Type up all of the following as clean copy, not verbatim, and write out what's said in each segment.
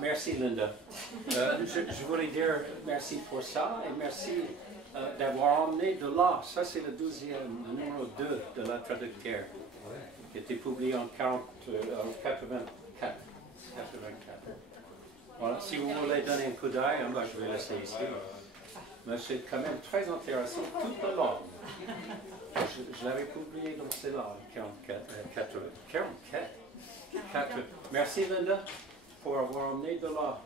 Merci Linda. Je voulais dire merci pour ça et merci d'avoir emmené de là. Ça c'est le numéro 2 de la Traductière qui a été publié en 84. Voilà, si vous voulez donner un coup d'œil, je vais laisser ici. Mais c'est quand même très intéressant tout le long. Je l'avais publié dans celle-là en 44. Merci Linda pour avoir emmené de là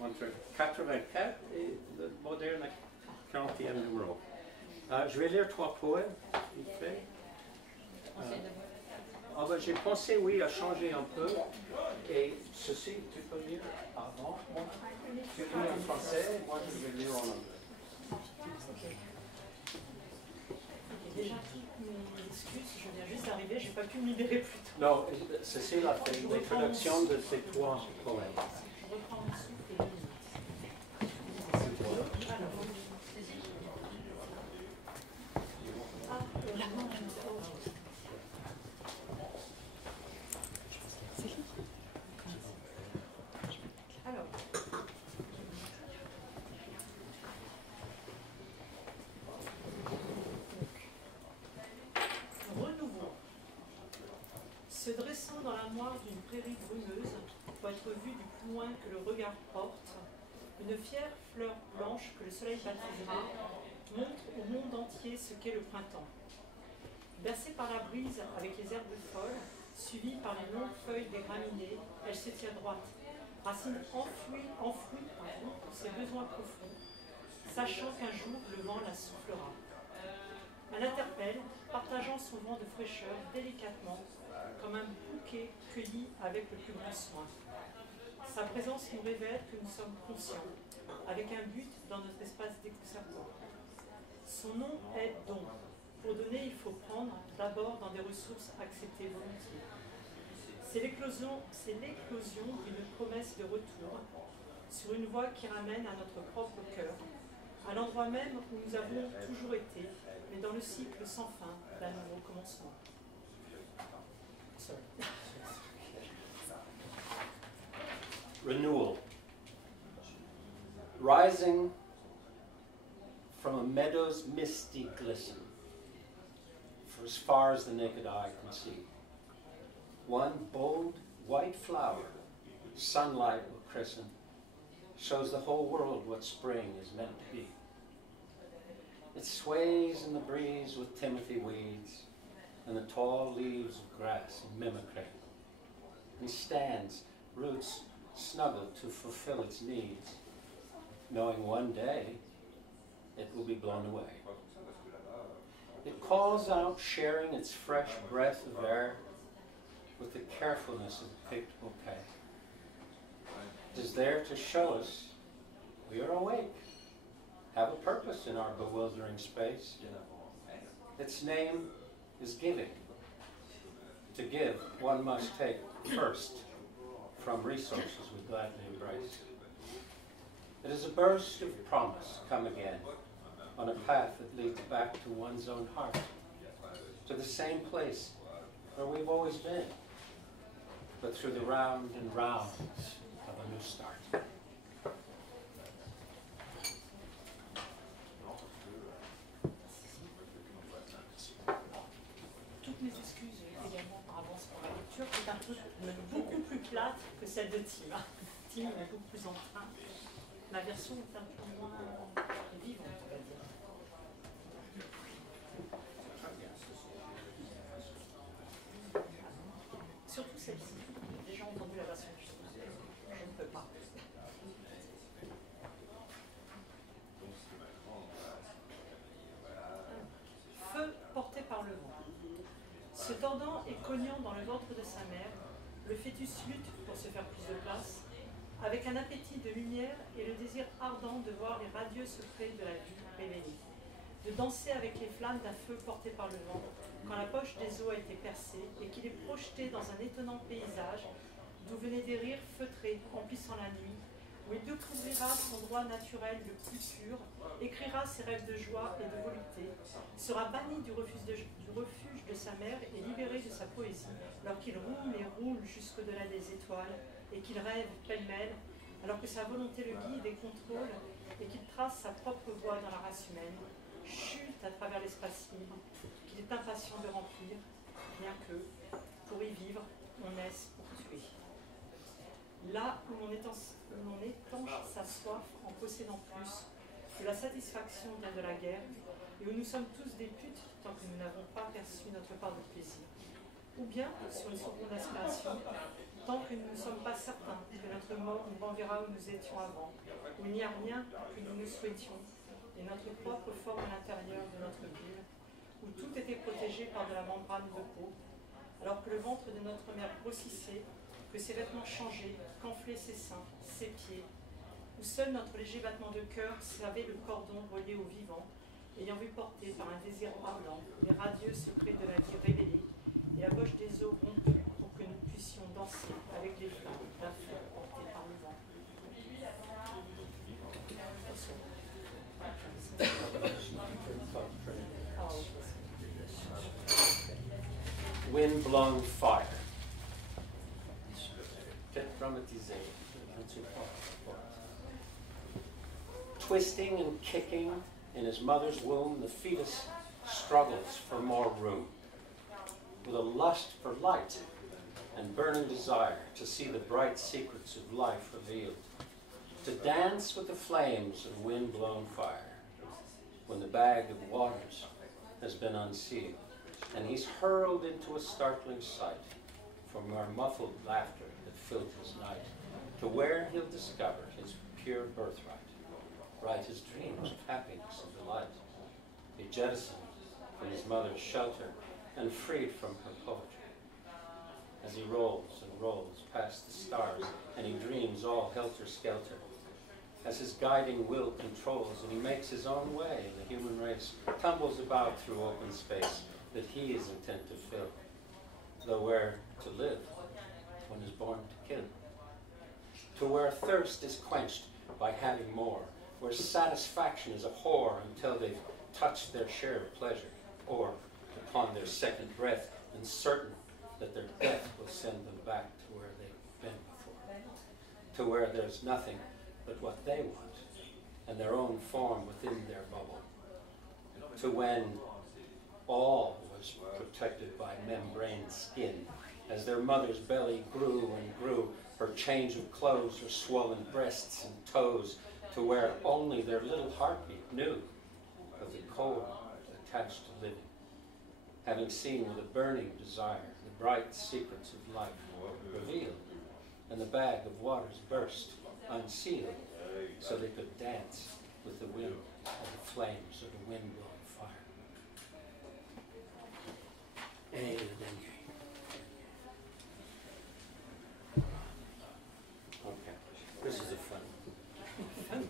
entre 84 et le moderne 40e numéro. Je vais lire 3 poèmes, vite fait. J'ai pensé, oui, à changer un peu. Et ceci, tu peux lire avant. Tu lis en français, moi je vais lire en anglais. Déjà toutes mes excuses, je viens juste d'arriver, je n'ai pas pu me libérer plus tôt. Non, Cécile a fait une introduction de ces 3 poèmes. Je reprends mon souffle et 2 minutes. Alors, renouveau. Se dressant dans la moire d'une prairie brumeuse, pour être vue du plus loin que le regard porte, une fière fleur blanche que le soleil baptisera montre au monde entier ce qu'est le printemps. Bercée par la brise avec les herbes folles, suivie par les longues feuilles des graminées, elle se tient droite, racines enfouies pour ses besoins profonds, sachant qu'un jour le vent la soufflera. Elle interpelle, partageant son vent de fraîcheur délicatement, comme un bouquet cueilli avec le plus grand soin. Sa présence nous révèle que nous sommes conscients, avec un but dans notre espace déconcertant. Son nom est don. Pour donner, il faut prendre d'abord dans des ressources acceptées volontiers. C'est l'éclosion d'une promesse de retour sur une voie qui ramène à notre propre cœur, à l'endroit même où nous avons toujours été, mais dans le cycle sans fin d'un nouveau commencement. Renewal. Rising from a meadow's misty glisten, for as far as the naked eye can see. One bold white flower, sunlight will christen, shows the whole world what spring is meant to be. It sways in the breeze with timothy weeds and the tall leaves of grass in mimicry, and stands, roots snuggled to fulfill its needs, knowing one day it will be blown away. It calls out, sharing its fresh breath of air with the carefulness of a picked bouquet. It is there to show us we are awake, have a purpose in our bewildering space. Its name is giving. To give, one must take first from resources we gladly embrace. It is a burst of promise, come again, on a path that leads back to one's own heart, to the same place where we've always been, but through the round and rounds of a new start. Toutes mes excuses également par avance pour la lecture, qui est un peu beaucoup plus plate que celle de Tim. Tim est beaucoup plus en train. La version est un peu moins vivante, on va dire. Surtout celle-ci. J'ai déjà entendu la version que je ne peux pas. Feu porté par le vent. Se tordant et cognant dans le ventre de sa mère, le fœtus lutte pour se faire plus de place, avec un appétit de lumière et le désir ardent de voir les radieux secrets de la vie révélés, de danser avec les flammes d'un feu porté par le vent, quand la poche des eaux a été percée et qu'il est projeté dans un étonnant paysage d'où venaient des rires feutrés emplissant la nuit, où il découvrira son droit naturel le plus pur, écrira ses rêves de joie et de volupté, sera banni du refuge de sa mère et libéré de sa poésie, lorsqu'il roule et roule jusqu'au-delà des étoiles, et qu'il rêve pêle-mêle alors que sa volonté le guide et contrôle, et qu'il trace sa propre voie dans la race humaine, chute à travers l'espace libre, qu'il est impatient de remplir, bien que, pour y vivre, on naisse pour tuer. Là où l'on étanche sa soif en possédant plus, où la satisfaction vient de la guerre, et où nous sommes tous des putes tant que nous n'avons pas perçu notre part de plaisir. Ou bien, sur une seconde aspiration, tant que nous ne sommes pas certains que notre mort nous renverra où nous étions avant, où il n'y a rien que nous nous souhaitions, et notre propre forme à l'intérieur de notre bulle, où tout était protégé par de la membrane de peau, alors que le ventre de notre mère grossissait, que ses vêtements changeaient, qu'enflaient ses seins, ses pieds, où seul notre léger battement de cœur savait le cordon relié au vivant, ayant vu porter par un désir ardent les radieux secrets de la vie révélée et la poche des os rompue pour que nous puissions danser avec les flammes d'un feu porté par le vent. Wind-blown fire. Dramatisé. Twisting and kicking in his mother's womb, the fetus struggles for more room, with a lust for light and burning desire to see the bright secrets of life revealed, to dance with the flames of wind-blown fire, when the bag of waters has been unsealed, and he's hurled into a startling sight from where muffled laughter had filled his night, to where he'll discover his pure birthright, write his dreams of happiness and delight, be jettisoned from his mother's shelter and freed from her poetry, as he rolls and rolls past the stars, and he dreams all helter-skelter, as his guiding will controls, and he makes his own way, and the human race tumbles about through open space that he is intent to fill, though where to live one is born to kill, to where thirst is quenched by having more, where satisfaction is a whore until they've touched their share of pleasure, or upon their second breath, and certain that their death will send them back to where they've been before, to where there's nothing but what they want, and their own form within their bubble, to when all was protected by membrane skin, as their mother's belly grew and grew, her change of clothes, her swollen breasts and toes, to where only their little heartbeat knew of the cold attached to living, having seen with a burning desire the bright secrets of life revealed, and the bag of waters burst, unsealed, so they could dance with the wind of the flames of the wind-blown fire. Okay, this is a fun one.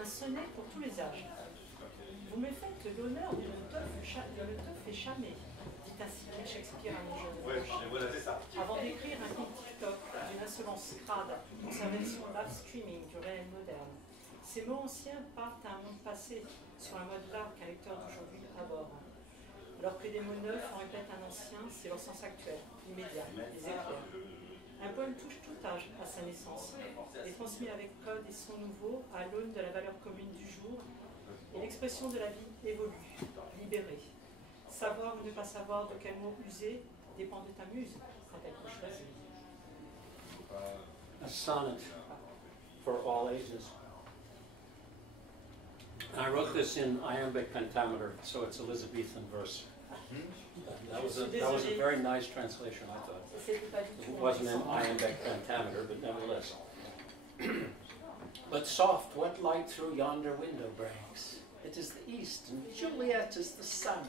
Un sonnet pour tous les âges. Vous me faites l'honneur d'une teuf échamée, dit ainsi Shakespeare à mon jeune âge. Avant d'écrire un compte TikTok d'une insolence crade pour sa version live streaming du réel moderne, ces mots anciens partent à un monde passé sur un mode d'art qu'un lecteur d'aujourd'hui aborde. Alors que des mots neufs en répètent un ancien, c'est leur sens actuel, immédiat, les éclairs. Un poème touche tout âge à sa naissance, est transmis avec code et son nouveau à l'aune de la valeur commune du jour, et l'expression de la vie évolue, libérée. Savoir ou ne pas savoir de quel mot user dépend de ta muse quand elle peut choisir. A sonnet for all ages. And I wrote this in iambic pentameter, so it's Elizabethan verse. That was a very nice translation, I thought. It wasn't in iambic pentameter, but nevertheless. But soft, what light through yonder window breaks? It is the east, and Juliet is the sun.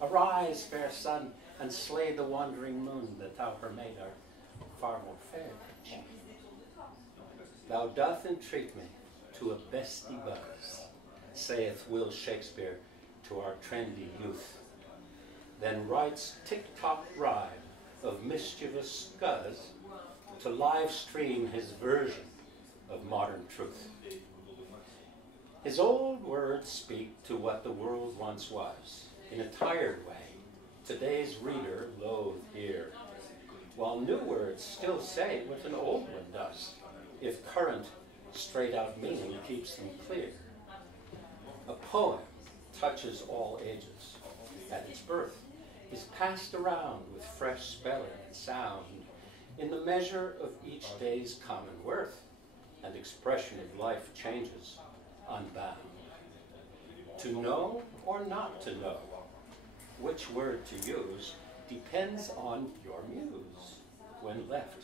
Arise, fair sun, and slay the wandering moon, that thou her maid art far more fair. Thou doth entreat me to a bestie buzz, saith Will Shakespeare to our trendy youth. Then writes tick-tock rhyme of mischievous scuzz to live stream his version of modern truth. His old words speak to what the world once was, in a tired way. Today's reader, loath while new words still say what an old one does, if current, straight-out meaning keeps them clear. A poem touches all ages. At its birth, is passed around with fresh spelling and sound, in the measure of each day's common worth, and expression of life changes, unbound. To know or not to know which word to use depends on your muse when left